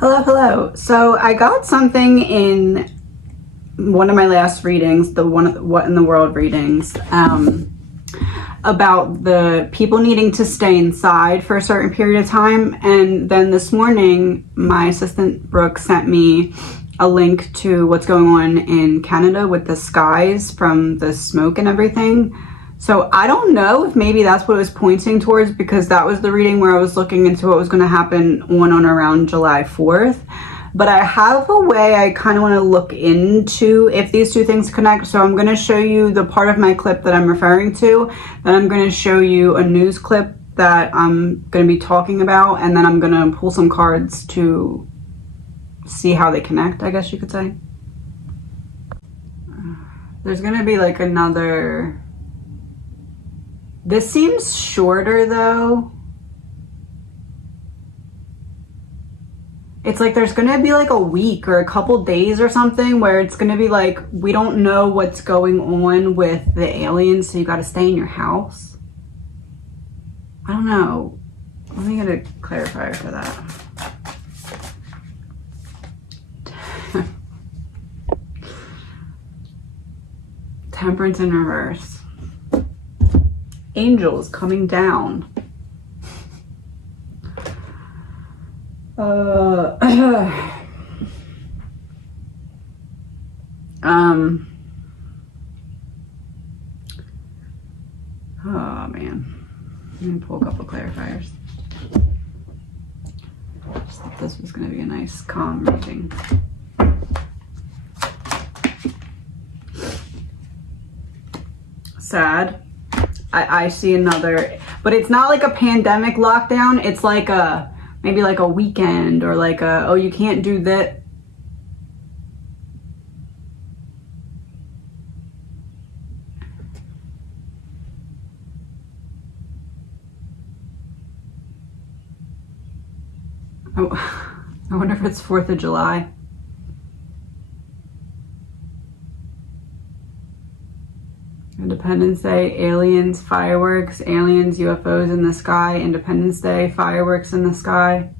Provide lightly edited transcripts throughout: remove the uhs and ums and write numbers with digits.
Hello, hello. So I got something in one of my last readings, the one What in the World readings, about the people needing to stay inside for a certain period of time. And then this morning, my assistant Brooke sent me a link to what's going on in Canada with the skies from the smoke and everything. So I don't know if maybe that's what it was pointing towards, because that was the reading where I was looking into what was going to happen on and around July 4th. But I have a way I kind of want to look into if these two things connect. So I'm going to show you the part of my clip that I'm referring to. Then I'm going to show you a news clip that I'm going to be talking about. And then I'm going to pull some cards to see how they connect, I guess you could say. There's going to be like another... This seems shorter though. It's like there's gonna be like a week or a couple days or something where it's gonna be like, we don't know what's going on with the aliens, so you gotta stay in your house. I don't know. Let me get a clarifier for that. Temperance in reverse. Angels coming down. Oh man, I'm gonna pull a couple clarifiers. Just thought this was gonna be a nice calm reading. Sad. I see another, but it's not like a pandemic lockdown. It's like a, maybe like a weekend, or like a, oh, you can't do that. Oh, I wonder if it's 4th of July. Independence Day, aliens, fireworks, aliens, UFOs in the sky. Independence Day, fireworks in the sky.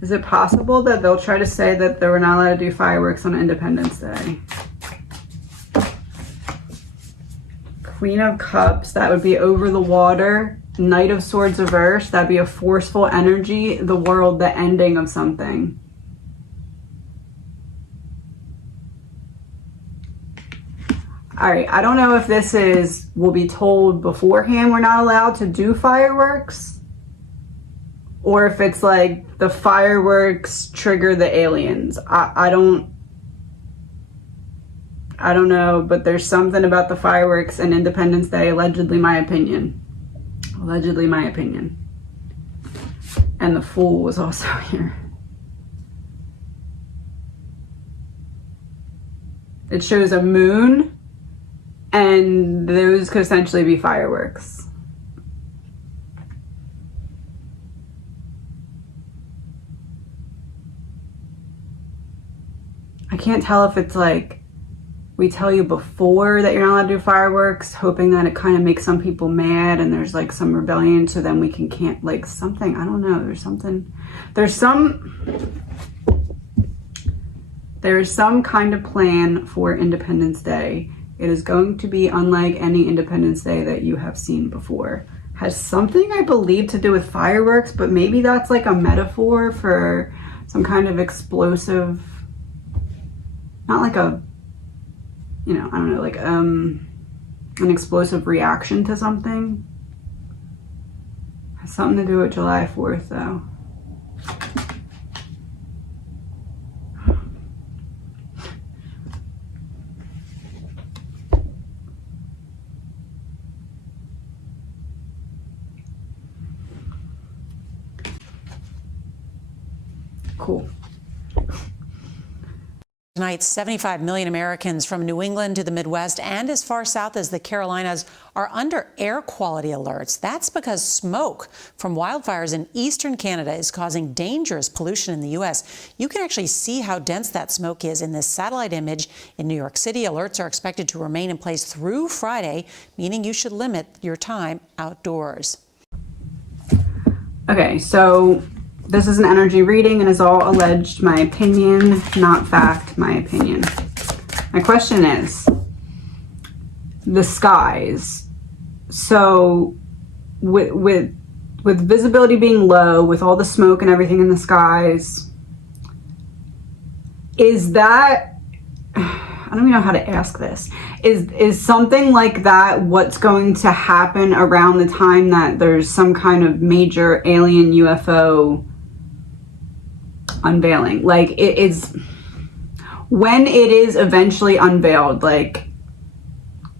Is it possible that they'll try to say that they were not allowed to do fireworks on Independence Day? Queen of Cups, that would be over the water. Knight of Swords reverse, that'd be a forceful energy. The world, the ending of something. All right, I don't know if this is, we'll be told beforehand we're not allowed to do fireworks, or if it's like the fireworks trigger the aliens. I don't know, but there's something about the fireworks and Independence Day, allegedly my opinion. Allegedly my opinion. And the Fool was also here. It shows a moon, and those could essentially be fireworks. I can't tell if it's like, we tell you before that you're not allowed to do fireworks, hoping that it kind of makes some people mad and there's like some rebellion, so then we can't like something. I don't know. There's some kind of plan for Independence Day. It is going to be unlike any Independence Day that you have seen before. Has something, I believe, to do with fireworks, but maybe that's like a metaphor for some kind of explosive, not like a, you know, I don't know, like an explosive reaction to something. Has something to do with July 4th though. Cool. Tonight, 75 million Americans from New England to the Midwest and as far south as the Carolinas are under air quality alerts. That's because smoke from wildfires in eastern Canada is causing dangerous pollution in the U.S. You can actually see how dense that smoke is in this satellite image in New York City. Alerts are expected to remain in place through Friday, meaning you should limit your time outdoors. Okay, so this is an energy reading and is all alleged, my opinion, not fact, my opinion. My question is, the skies. So with visibility being low, with all the smoke and everything in the skies, is that, I don't even know how to ask this. Is something like that what's going to happen around the time that there's some kind of major alien UFO unveiling? Like, it is, when it is eventually unveiled, like,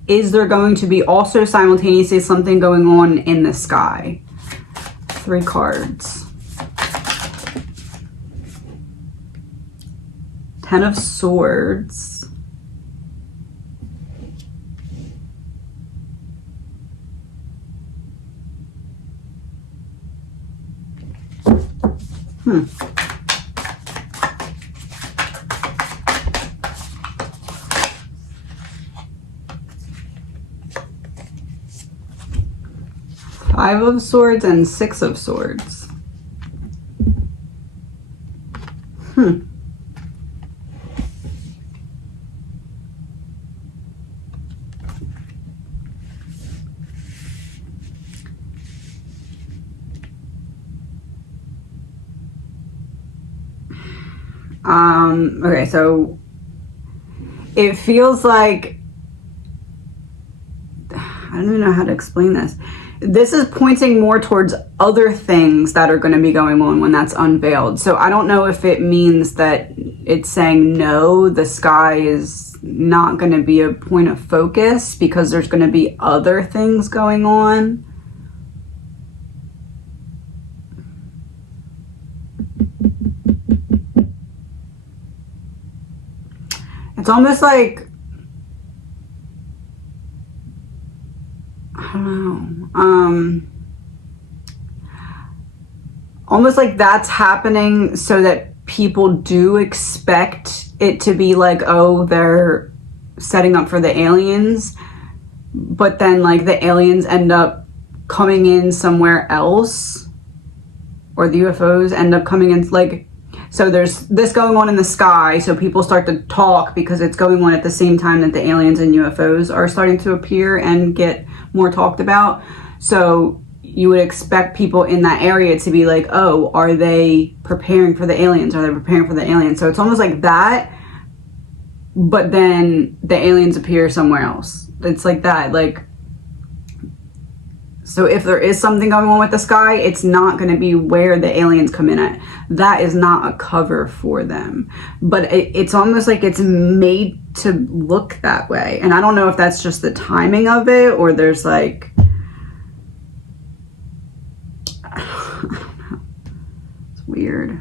is there going to be also simultaneously something going on in the sky? 3 cards. 10 of Swords. Five of Swords and 6 of Swords. Okay, so it feels like, I don't even know how to explain this. This is pointing more towards other things that are going to be going on when that's unveiled. So I don't know if it means that it's saying, no, the sky is not going to be a point of focus because there's going to be other things going on. It's almost like, I don't know, almost like that's happening so that people do expect it to be like, oh, they're setting up for the aliens, but then like the aliens end up coming in somewhere else, or the UFOs end up coming in, like, so there's this going on in the sky, so people start to talk because it's going on at the same time that the aliens and UFOs are starting to appear and get more talked about. So you would expect people in that area to be like, oh, are they preparing for the aliens? Are they preparing for the aliens? So it's almost like that, but then the aliens appear somewhere else. It's like that, like, so if there is something going on with the sky, it's not going to be where the aliens come in at. That is not a cover for them. But it's almost like it's made to look that way. And I don't know if that's just the timing of it, or there's like, I don't know. It's weird.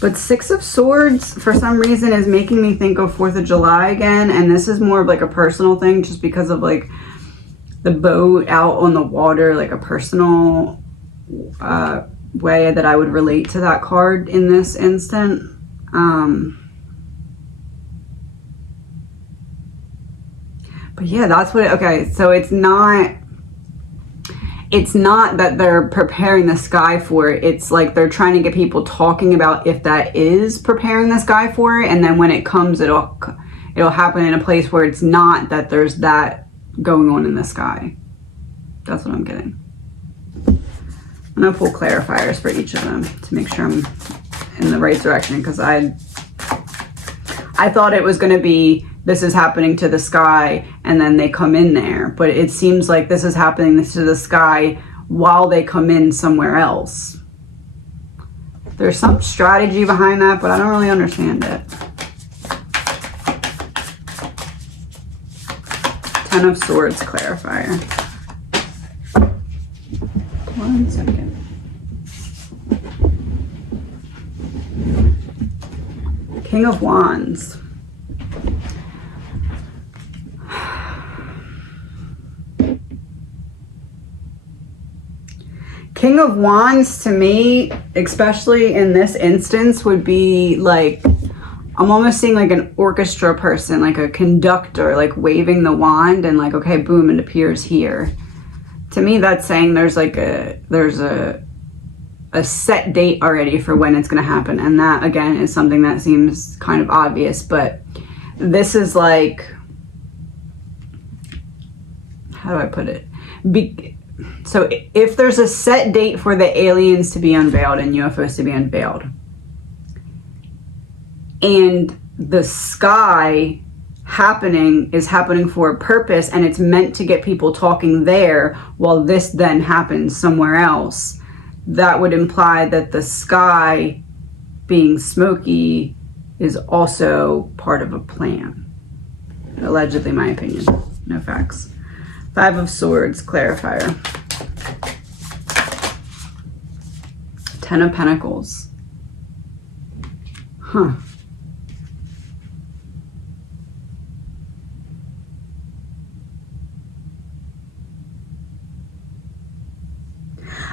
But 6 of Swords, for some reason, is making me think of 4th of July again. And this is more of like a personal thing, just because of like the boat out on the water, like a personal way that I would relate to that card in this instant. But yeah, that's what, okay, so it's not that they're preparing the sky for it. It's like they're trying to get people talking about if that is preparing the sky for it. And then when it comes, it'll happen in a place where it's not that there's that going on in the sky. That's what I'm getting. I'm going to pull clarifiers for each of them to make sure I'm in the right direction, because I thought it was going to be, this is happening to the sky and then they come in there, but it seems like this is happening to the sky while they come in somewhere else. There's some strategy behind that, but I don't really understand it. 10 of Swords clarifier. 1 second. King of Wands. King of Wands to me, especially in this instance, would be like, I'm almost seeing like an orchestra person, like a conductor, like waving the wand and like, okay, boom, it appears here. To me, that's saying there's a set date already for when it's going to happen. And that, again, is something that seems kind of obvious, but this is like, how do I put it? So if there's a set date for the aliens to be unveiled and UFOs to be unveiled, and the sky is happening for a purpose, and it's meant to get people talking there while this then happens somewhere else, that would imply that the sky being smoky is also part of a plan. Allegedly, my opinion. No facts. 5 of Swords, clarifier. 10 of Pentacles. Huh.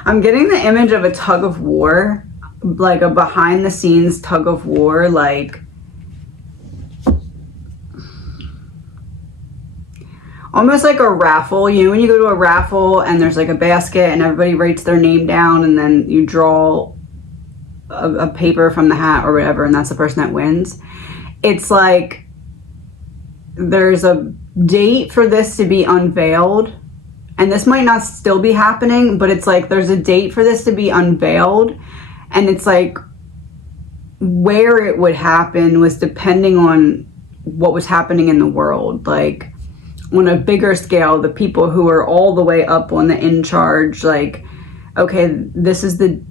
I'm getting the image of a tug of war, like a behind the scenes tug of war, like almost like a raffle. You know, when you go to a raffle and there's like a basket and everybody writes their name down and then you draw a paper from the hat or whatever, and that's the person that wins. It's like there's a date for this to be unveiled, and this might not still be happening, but it's like there's a date for this to be unveiled, and it's like where it would happen was depending on what was happening in the world. Like on a bigger scale, the people who are all the way up on the in charge, like, okay, this is the,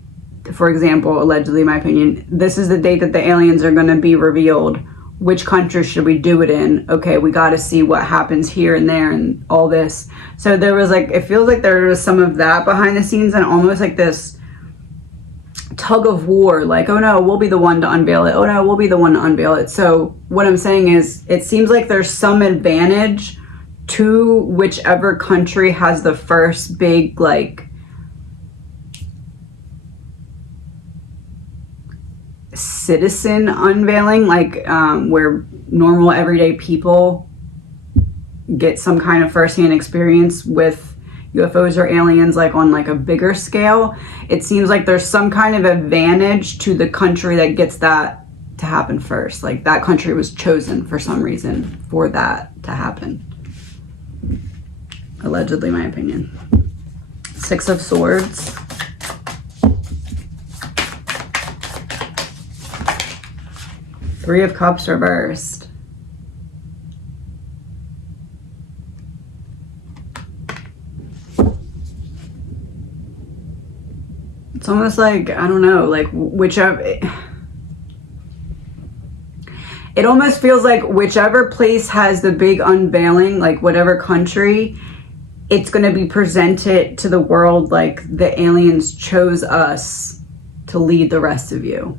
for example, allegedly, in my opinion, this is the date that the aliens are going to be revealed. Which country should we do it in? Okay, we got to see what happens here and there and all this. So there was like, it feels like there was some of that behind the scenes and almost like this tug of war, like, oh no, we'll be the one to unveil it. Oh no, we'll be the one to unveil it. So what I'm saying is, it seems like there's some advantage to whichever country has the first big, like, citizen unveiling, like where normal everyday people get some kind of firsthand experience with UFOs or aliens, like on like a bigger scale. It seems like there's some kind of advantage to the country that gets that to happen first. Like that country was chosen for some reason for that to happen. Allegedly, my opinion. 6 of Swords. Three of Cups reversed. It's almost like, I don't know, like whichever, it almost feels like whichever place has the big unveiling, like whatever country, it's going to be presented to the world like the aliens chose us to lead the rest of you.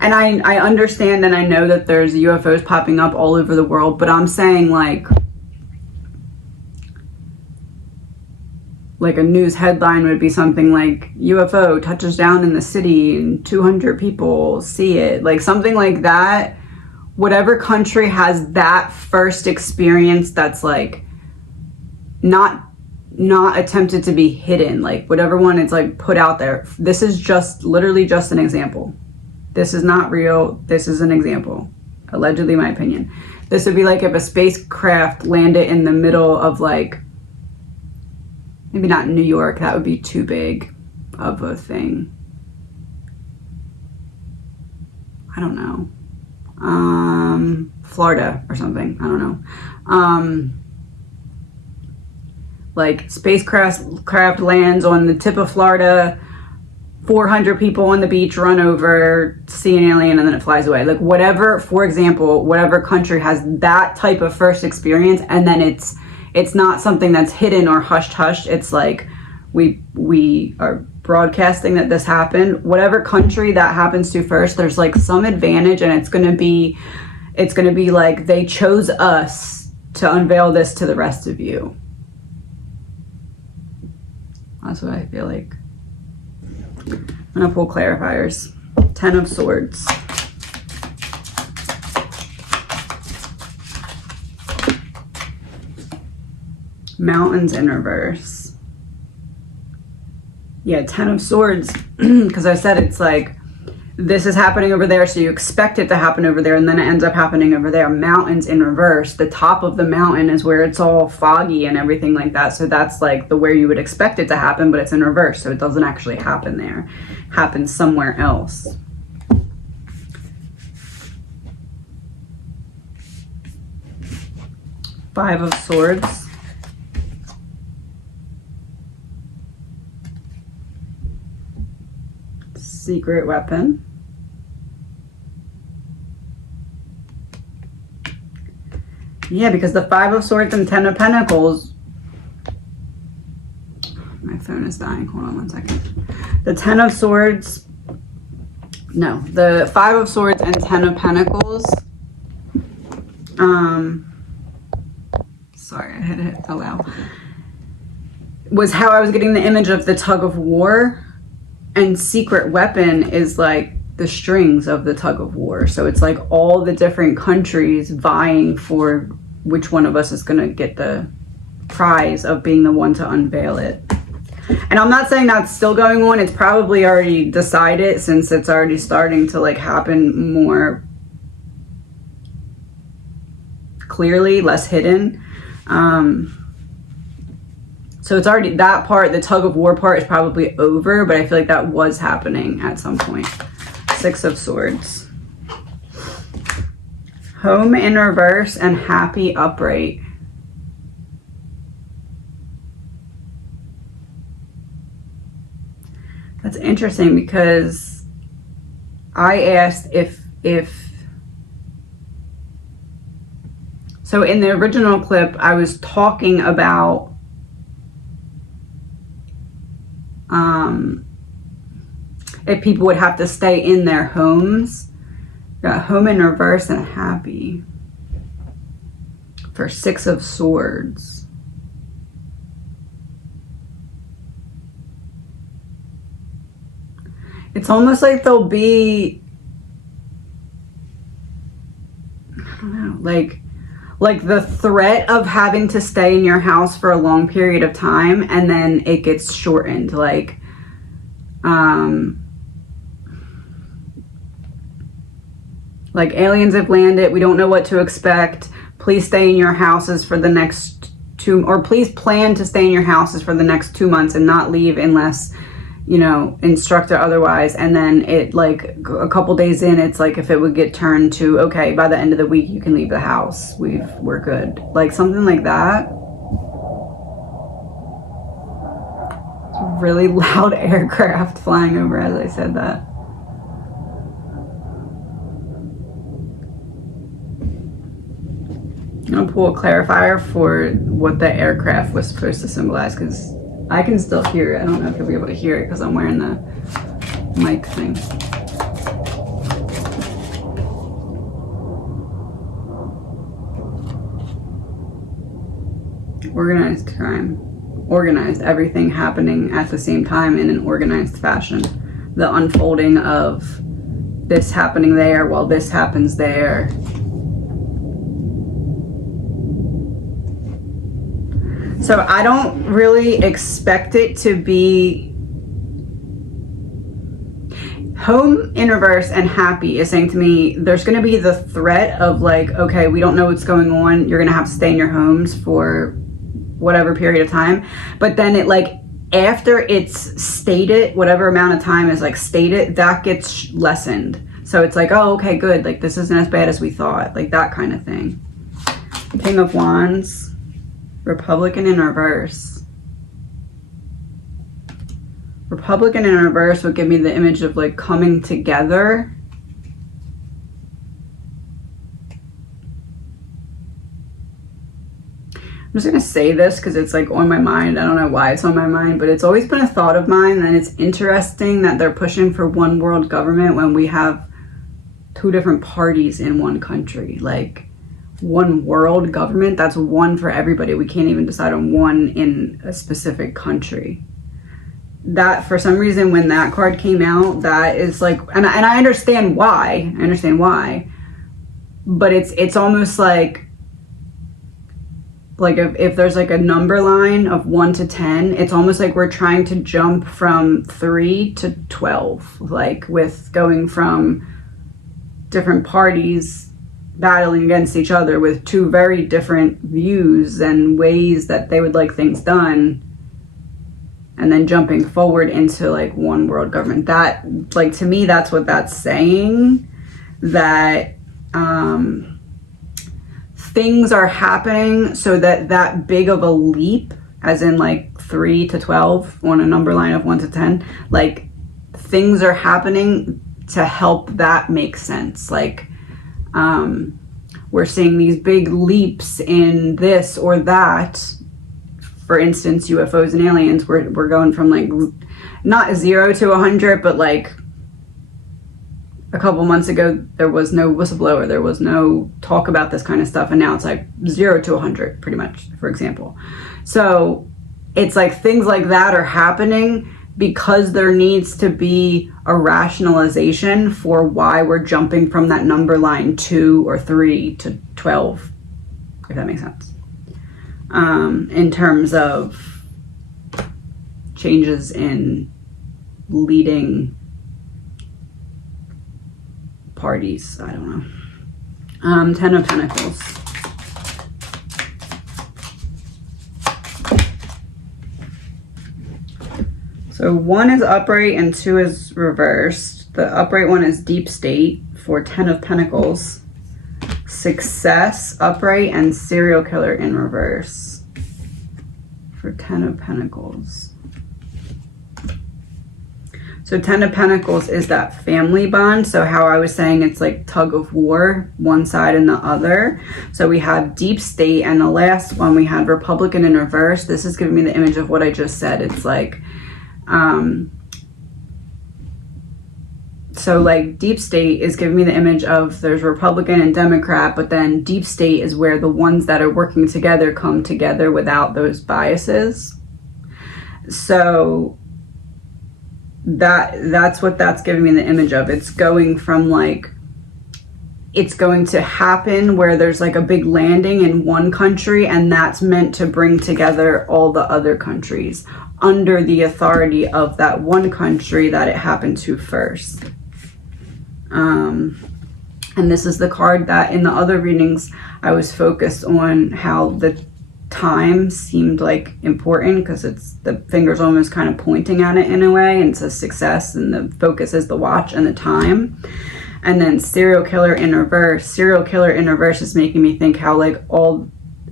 And I understand and I know that there's UFOs popping up all over the world, but I'm saying like a news headline would be something like UFO touches down in the city and 200 people see it. Like something like that. Whatever country has that first experience that's like not attempted to be hidden, like whatever one it's like put out there. This is just literally just an example. This is not real. This is an example. Allegedly, my opinion. This would be like if a spacecraft landed in the middle of like, maybe not New York. That would be too big of a thing. I don't know. Florida or something. I don't know. Like spacecraft lands on the tip of Florida. 400 people on the beach run over, see an alien, and then it flies away. Like whatever, for example, whatever country has that type of first experience, and then it's not something that's hidden or hushed. It's like we are broadcasting that this happened, whatever country that happens to first, there's like some advantage, and it's gonna be like they chose us to unveil this to the rest of you. That's what I feel like. I'm gonna pull clarifiers. 10 of Swords. Mountains in reverse. Yeah, 10 of Swords. Because I said it's like, this is happening over there, so you expect it to happen over there, and then it ends up happening over there. Mountains in reverse. The top of the mountain is where it's all foggy and everything like that. So that's like the where you would expect it to happen, but it's in reverse, so it doesn't actually happen there. It happens somewhere else. Five of Swords. Secret weapon. Yeah, because the 5 of Swords and 10 of Pentacles. My phone is dying. Hold on one second. The 10 of Swords. No, the 5 of Swords and 10 of Pentacles. Sorry, I had to hit allow. Was how I was getting the image of the tug of war. And secret weapon is like the strings of the tug of war. So it's like all the different countries vying for which one of us is going to get the prize of being the one to unveil it. And I'm not saying that's still going on. It's probably already decided, since it's already starting to like happen more clearly, less hidden. So it's already, that part, the tug of war part, is probably over, but I feel like that was happening at some point. 6 of Swords. Home in reverse and happy upright. That's interesting, because I asked if so in the original clip I was talking about if people would have to stay in their homes. Got home in reverse and happy for 6 of Swords. It's almost like there'll be, I don't know, like the threat of having to stay in your house for a long period of time, and then it gets shortened. Like aliens have landed, we don't know what to expect, please stay in your houses for the next 2, or please plan to stay in your houses for the next 2 months and not leave unless, you know, instructed otherwise. And then it, like a couple days in, it's like if it would get turned to, okay, by the end of the week you can leave the house, we're good, like something like that. It's really loud aircraft flying over as I said that. I'm gonna pull a clarifier for what the aircraft was supposed to symbolize, because I can still hear it. I don't know if you'll be able to hear it because I'm wearing the mic thing. Organized crime. Organized. Everything happening at the same time in an organized fashion. The unfolding of this happening there while this happens there. So I don't really expect it to be home in reverse and happy is saying to me, there's going to be the threat of like, okay, we don't know what's going on. You're going to have to stay in your homes for whatever period of time. But then it like, after it's stated, whatever amount of time is like stated, that gets lessened. So it's like, oh, okay, good. Like this isn't as bad as we thought. Like that kind of thing. King of Wands. Republican in reverse. Republican in reverse would give me the image of like coming together. just going to say this because it's like on my mind. I don't know why it's on my mind, but it's always been a thought of mine. And it's interesting that they're pushing for one world government when we have two different parties in one country. Like, one world government, that's one for everybody. We can't even decide on one in a specific country. That, for some reason, when that card came out, that is like, and I understand why. But it's almost like if there's like a number line of 1 to 10, it's almost like we're trying to jump from 3 to 12, like with going from different parties battling against each other with two very different views and ways that they would like things done, and then jumping forward into like one world government. That, like, to me, that's what that's saying, that things are happening so that big of a leap, as in like 3 to 12 on a number line of 1 to 10, like things are happening to help that make sense. Like, we're seeing these big leaps in this or that. For instance, UFOs and aliens, we're going from like not 0 to 100, but like a couple months ago, there was no whistleblower, there was no talk about this kind of stuff, and now it's like 0 to 100, pretty much, for example. So it's like things like that are happening because there needs to be a rationalization for why we're jumping from that number line 2 or 3 to 12, if that makes sense. In terms of changes in leading parties, I don't know. 10 of Pentacles. So 1 is upright and 2 is reversed. The upright one is deep state for 10 of Pentacles. Success, upright, and serial killer in reverse for 10 of Pentacles. So 10 of Pentacles is that family bond. So how I was saying, it's like tug of war, one side and the other. So we have deep state, and the last one we had Republican in reverse. This is giving me the image of what I just said. It's like, so like deep state is giving me the image of there's Republican and Democrat, but then deep state is where the ones that are working together come together without those biases. So that's what that's giving me the image of. It's going from like, it's going to happen where there's like a big landing in one country, and that's meant to bring together all the other countries under the authority of that one country that it happened to first. And this is the card that in the other readings I was focused on how the time seemed like important, because it's the finger's almost kind of pointing at it in a way, and it says success, and the focus is the watch and the time. And then serial killer in reverse. Serial killer in reverse is making me think how like all,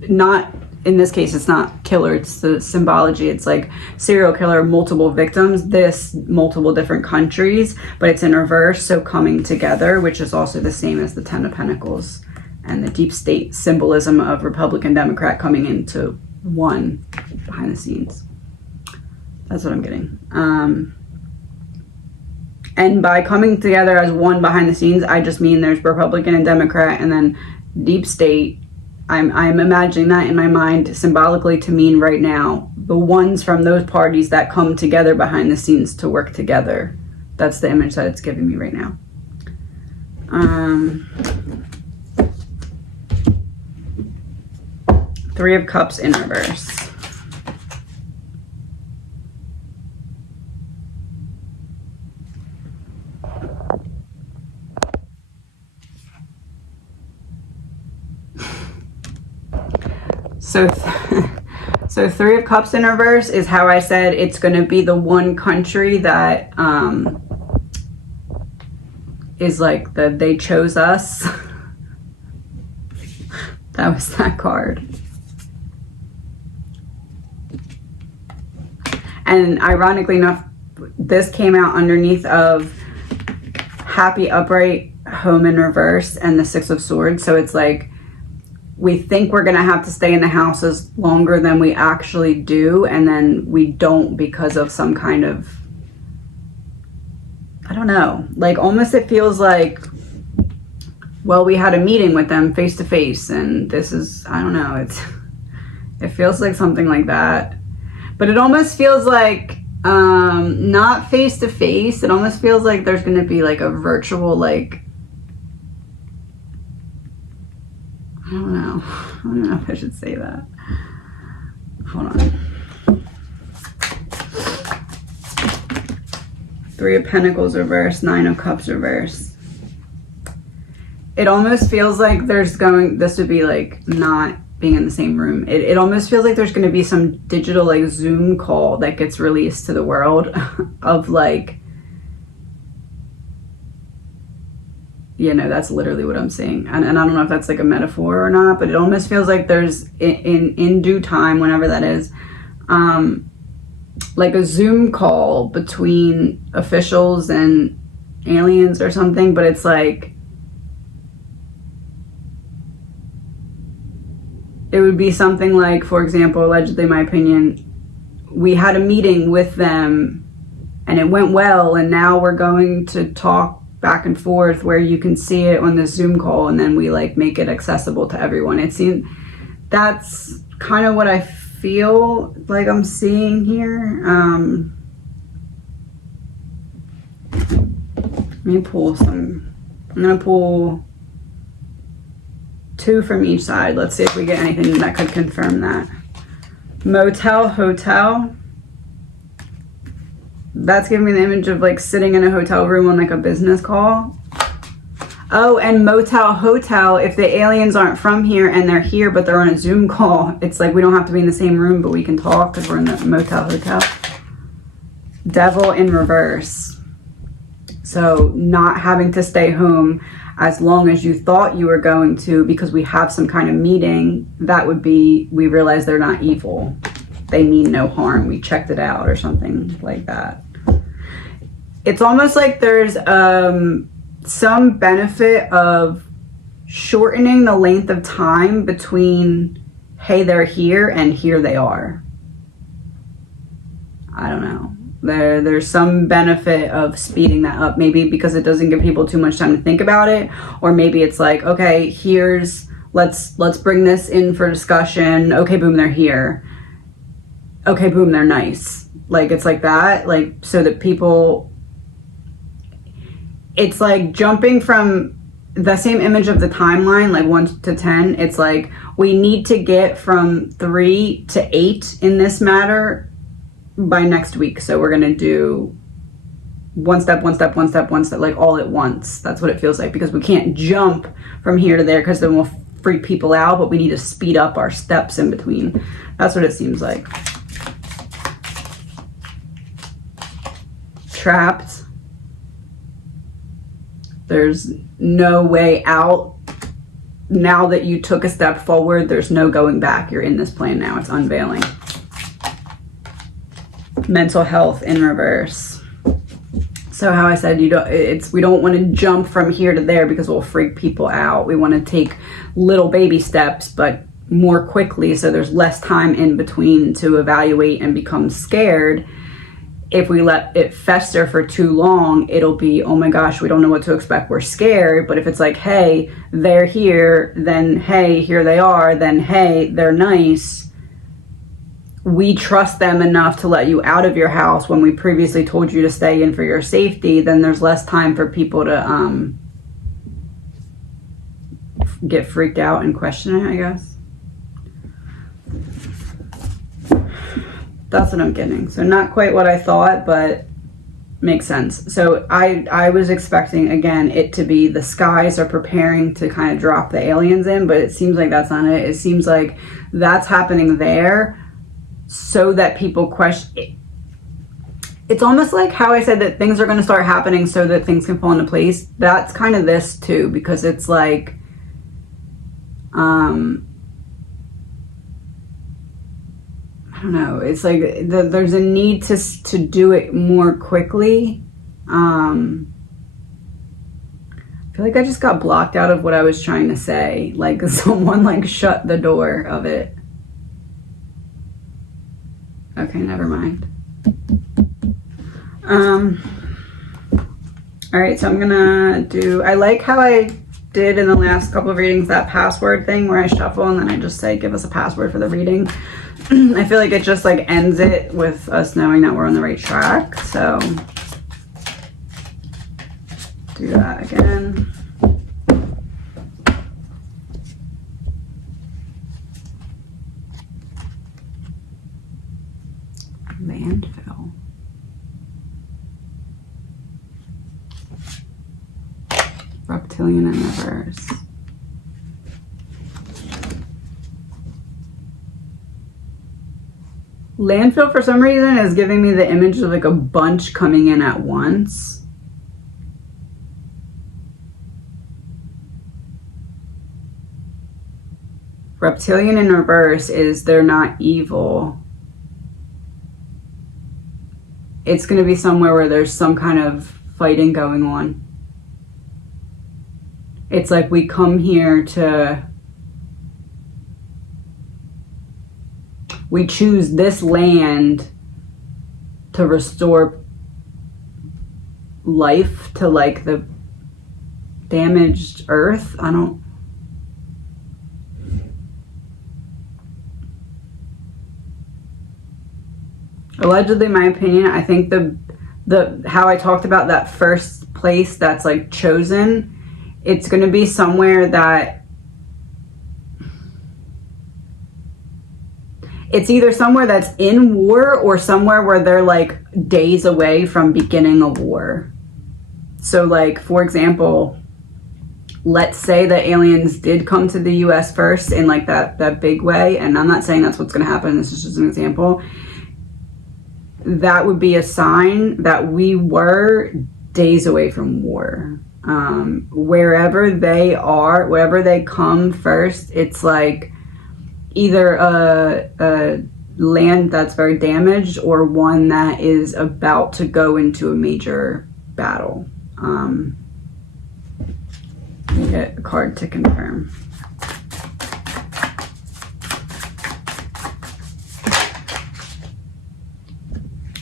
not in this case, it's not killer, it's the symbology. It's like serial killer, multiple victims, this multiple different countries, but it's in reverse, so coming together, which is also the same as the 10 of Pentacles and the deep state symbolism of Republican, Democrat coming into one behind the scenes. That's what I'm getting. And by coming together as one behind the scenes, I just mean there's Republican and Democrat, and then deep state. I'm imagining that in my mind symbolically to mean right now the ones from those parties that come together behind the scenes to work together. That's the image that it's giving me right now. Three of Cups in reverse. So Three of Cups in reverse is how I said it's going to be the one country that is like they chose us. That was that card. And ironically enough, this came out underneath of happy upright, home in reverse, and the Six of Swords. So it's like we think we're going to have to stay in the houses longer than we actually do, and then we don't because of some kind of, I don't know, like almost it feels like, well, we had a meeting with them face to face, and this is, I don't know, it feels like something like that. But it almost feels like not face to face. It almost feels like there's going to be like a virtual, like, I don't know if I should say that. Hold on. Three of Pentacles reverse, Nine of Cups reverse. It almost feels like this would be like not being in the same room. It almost feels like there's going to be some digital like Zoom call that gets released to the world of like, you know, that's literally what I'm saying. And I don't know if that's like a metaphor or not, but it almost feels like there's in due time, whenever that is, like a Zoom call between officials and aliens or something, but it's like, it would be something like, for example, allegedly, in my opinion, we had a meeting with them and it went well, and now we're going to talk back and forth where you can see it on the Zoom call, and then we like make it accessible to everyone. It seems that's kind of what I feel like I'm seeing here. Let me pull some. I'm gonna pull two from each side. Let's see if we get anything that could confirm that. Motel, hotel. That's giving me the image of like sitting in a hotel room on like a business call. Oh, and motel, hotel, if the aliens aren't from here and they're here but they're on a Zoom call, it's like we don't have to be in the same room, but we can talk because we're in the motel, hotel. Devil in reverse. So not having to stay home as long as you thought you were going to because we have some kind of meeting. That would be, we realize they're not evil. They mean no harm. We checked it out or something like that. It's almost like there's some benefit of shortening the length of time between, hey, they're here and here they are. I don't know. There's some benefit of speeding that up, maybe because it doesn't give people too much time to think about it, or maybe it's like, okay, let's bring this in for discussion. Okay, boom, they're here. Okay, boom, they're nice. Like, it's like that, like, so that people, it's like jumping from the same image of the timeline, like 1 to 10. It's like we need to get from 3 to 8 in this matter by next week. So we're gonna do one step, like all at once. That's what it feels like, because we can't jump from here to there because then we'll freak people out, but we need to speed up our steps in between. That's what it seems like. Trapped. There's no way out. Now that you took a step forward, there's no going back. You're in this plan now. It's unveiling. Mental health in reverse. So how I said, we don't want to jump from here to there because we'll freak people out. We want to take little baby steps, but more quickly, so there's less time in between to evaluate and become scared. If we let it fester for too long, it'll be, oh my gosh, we don't know what to expect, we're scared. But if it's like, hey, they're here, then hey, here they are, then hey, they're nice, we trust them enough to let you out of your house when we previously told you to stay in for your safety, then there's less time for people to get freaked out and question it, I guess. That's what I'm getting. So not quite what I thought, but makes sense. So I was expecting, again, it to be the skies are preparing to kind of drop the aliens in, but it seems like that's not it. It seems like that's happening there so that people question. It's almost like how I said that things are going to start happening so that things can fall into place. That's kind of this too, because it's like, I don't know. It's like there's a need to do it more quickly. I feel like I just got blocked out of what I was trying to say. Like someone like shut the door of it. Okay, never mind. All right, so I'm gonna do, I like how I did in the last couple of readings, that password thing where I shuffle and then I just say, give us a password for the reading. I feel like it just like ends it with us knowing that we're on the right track. So do that again. Landfill. Reptilian in reverse. Landfill for some reason is giving me the image of like a bunch coming in at once. Reptilian in reverse is they're not evil. It's going to be somewhere where there's some kind of fighting going on. It's like we come here to, we choose this land to restore life to like the damaged earth. I don't, allegedly, my opinion, I think the how I talked about that first place that's like chosen, it's going to be somewhere that it's either somewhere that's in war or somewhere where they're like days away from beginning a war. So like, for example, let's say that aliens did come to the US first in like that big way, and I'm not saying that's what's going to happen, this is just an example. That would be a sign that we were days away from war. Wherever they are, wherever they come first, it's like either a land that's very damaged or one that is about to go into a major battle. Get a card to confirm.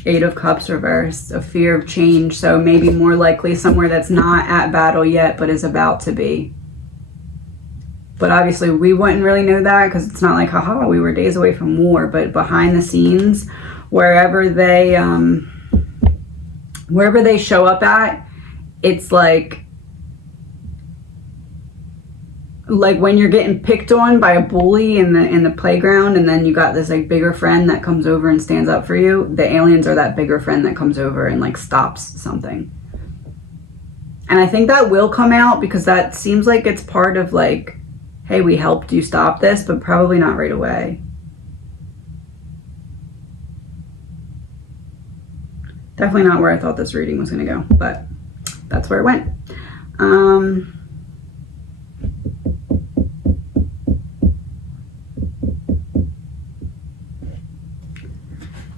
Eight of Cups reversed, a fear of change. So maybe more likely somewhere that's not at battle yet, but is about to be. But obviously we wouldn't really know that because it's not like, haha, we were days away from war. But behind the scenes, wherever they show up at, it's like when you're getting picked on by a bully in the playground, and then you got this like bigger friend that comes over and stands up for you. The aliens are that bigger friend that comes over and like stops something. And I think that will come out because that seems like it's part of like, hey, we helped you stop this, but probably not right away. Definitely not where I thought this reading was going to go, but that's where it went.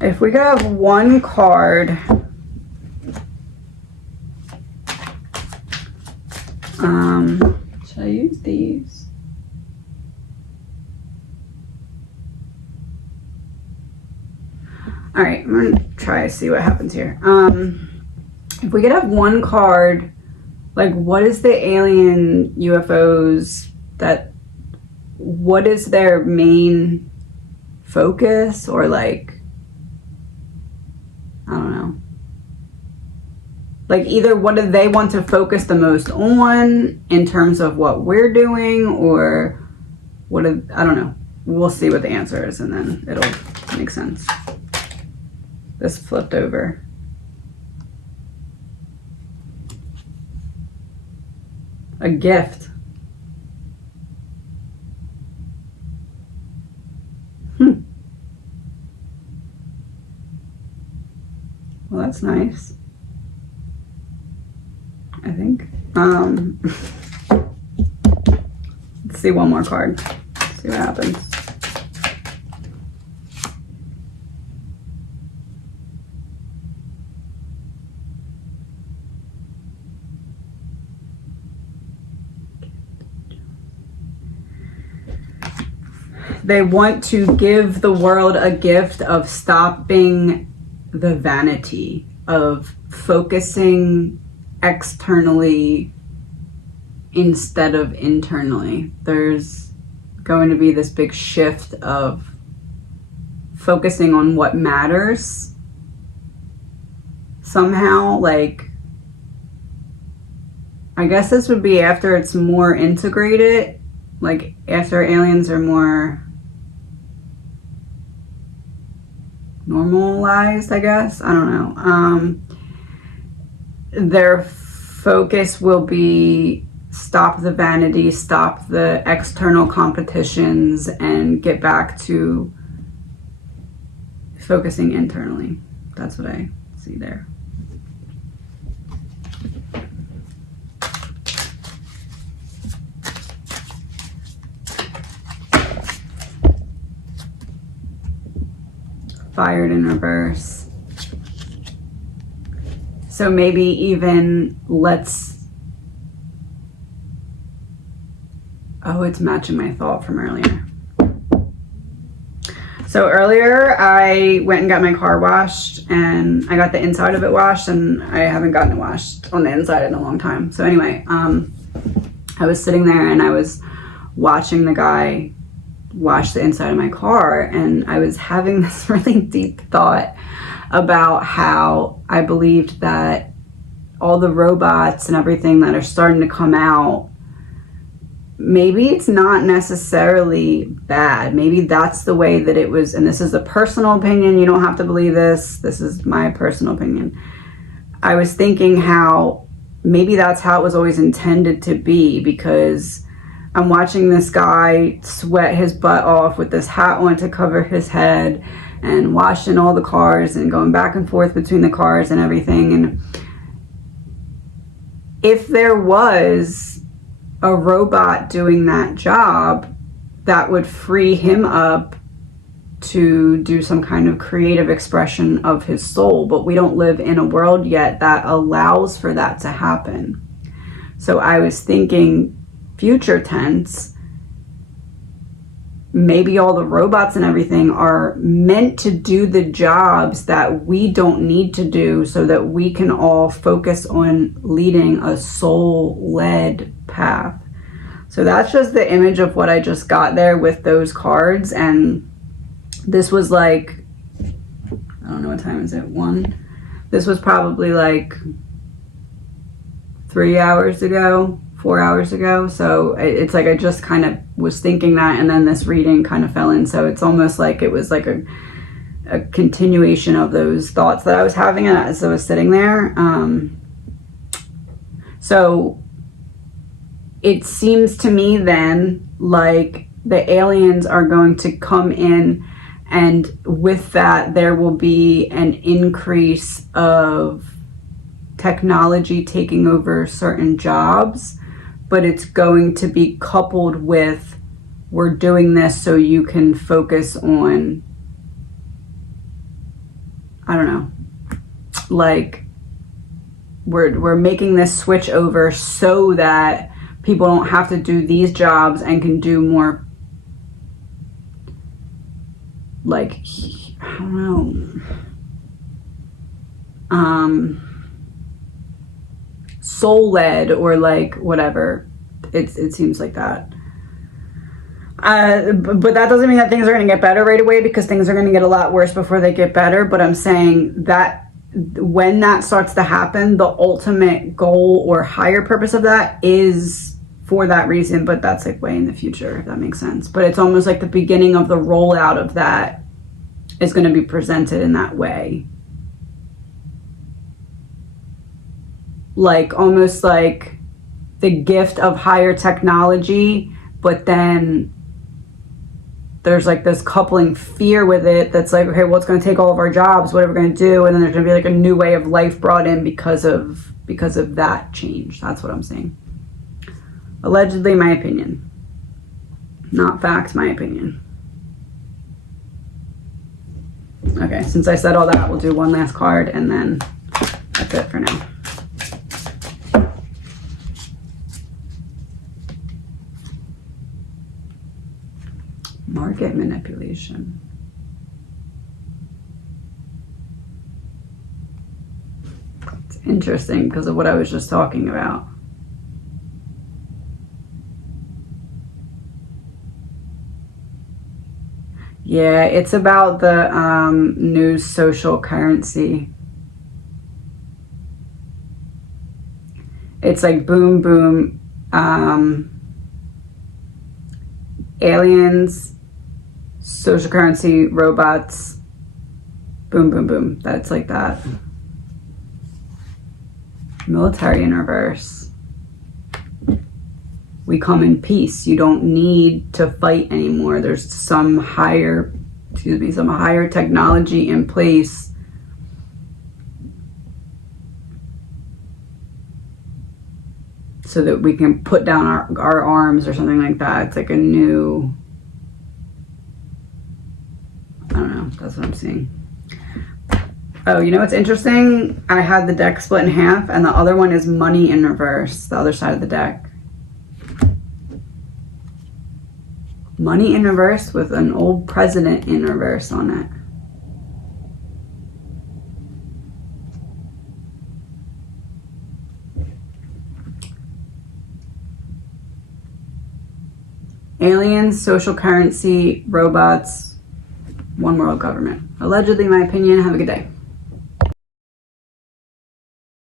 If we could have one card, should I use these? All right, I'm gonna try to see what happens here. If we could have one card, like what is the alien UFOs what is their main focus, or like, I don't know. Like either what do they want to focus the most on in terms of what we're doing, or I don't know. We'll see what the answer is and then it'll make sense. This flipped over. A gift. Well, that's nice, I think. Let's see one more card. See what happens. they want to give the world a gift of stopping the vanity of focusing externally instead of internally. There's going to be this big shift of focusing on what matters somehow. Like, I guess this would be after it's more integrated, like after aliens are more normalized, I guess. I don't know. Their focus will be stop the vanity, stop the external competitions, and get back to focusing internally. That's what I see there. Fired in reverse. So maybe even it's matching my thought from earlier. So earlier I went and got my car washed, and I got the inside of it washed, and I haven't gotten it washed on the inside in a long time. So anyway, I was sitting there and I was watching the guy wash the inside of my car, and I was having this really deep thought about how I believed that all the robots and everything that are starting to come out, maybe it's not necessarily bad. Maybe that's the way that it was, and this is a personal opinion, you don't have to believe this, this is my personal opinion. I was thinking how maybe that's how it was always intended to be, because I'm watching this guy sweat his butt off with this hat on to cover his head, and washing all the cars and going back and forth between the cars and everything. And if there was a robot doing that job, that would free him up to do some kind of creative expression of his soul. But we don't live in a world yet that allows for that to happen. So I was thinking, future tense, maybe all the robots and everything are meant to do the jobs that we don't need to do, so that we can all focus on leading a soul-led path. So that's just the image of what I just got there with those cards. And this was like, I don't know, what time is it? 1? This was probably like 3 hours ago, 4 hours ago. So it's like I just kind of was thinking that, and then this reading kind of fell in. So it's almost like it was like a continuation of those thoughts that I was having as I was sitting there. So it seems to me then like the aliens are going to come in, and with that there will be an increase of technology taking over certain jobs, but it's going to be coupled with, we're doing this so you can focus on, I don't know, like we're making this switch over so that people don't have to do these jobs and can do more, like, I don't know, soul-led, or like whatever. It seems like that. But that doesn't mean that things are going to get better right away, because things are going to get a lot worse before they get better. But I'm saying that when that starts to happen, the ultimate goal or higher purpose of that is for that reason, but that's like way in the future, if that makes sense. But it's almost like the beginning of the rollout of that is going to be presented in that way. Like almost like the gift of higher technology, but then there's like this coupling fear with it that's like, okay, well, it's going to take all of our jobs, what are we going to do? And then there's going to be like a new way of life brought in because of that change. That's what I'm saying. Allegedly, my opinion. Not fact, my opinion. Okay, since I said all that, we'll do one last card, and then that's it for now. Market manipulation. It's interesting because of what I was just talking about. Yeah, it's about the new social currency. It's like boom, boom, aliens, social currency, robots, boom, boom, boom. That's like that. Military in reverse. We come in peace. You don't need to fight anymore. There's some higher technology in place so that we can put down our arms or something like that. It's like a new, I don't know, that's what I'm seeing. Oh, you know what's interesting? I had the deck split in half, and the other one is money in reverse, the other side of the deck. Money in reverse with an old president in reverse on it. Aliens, social currency, robots, one world government. Allegedly, my opinion. Have a good day.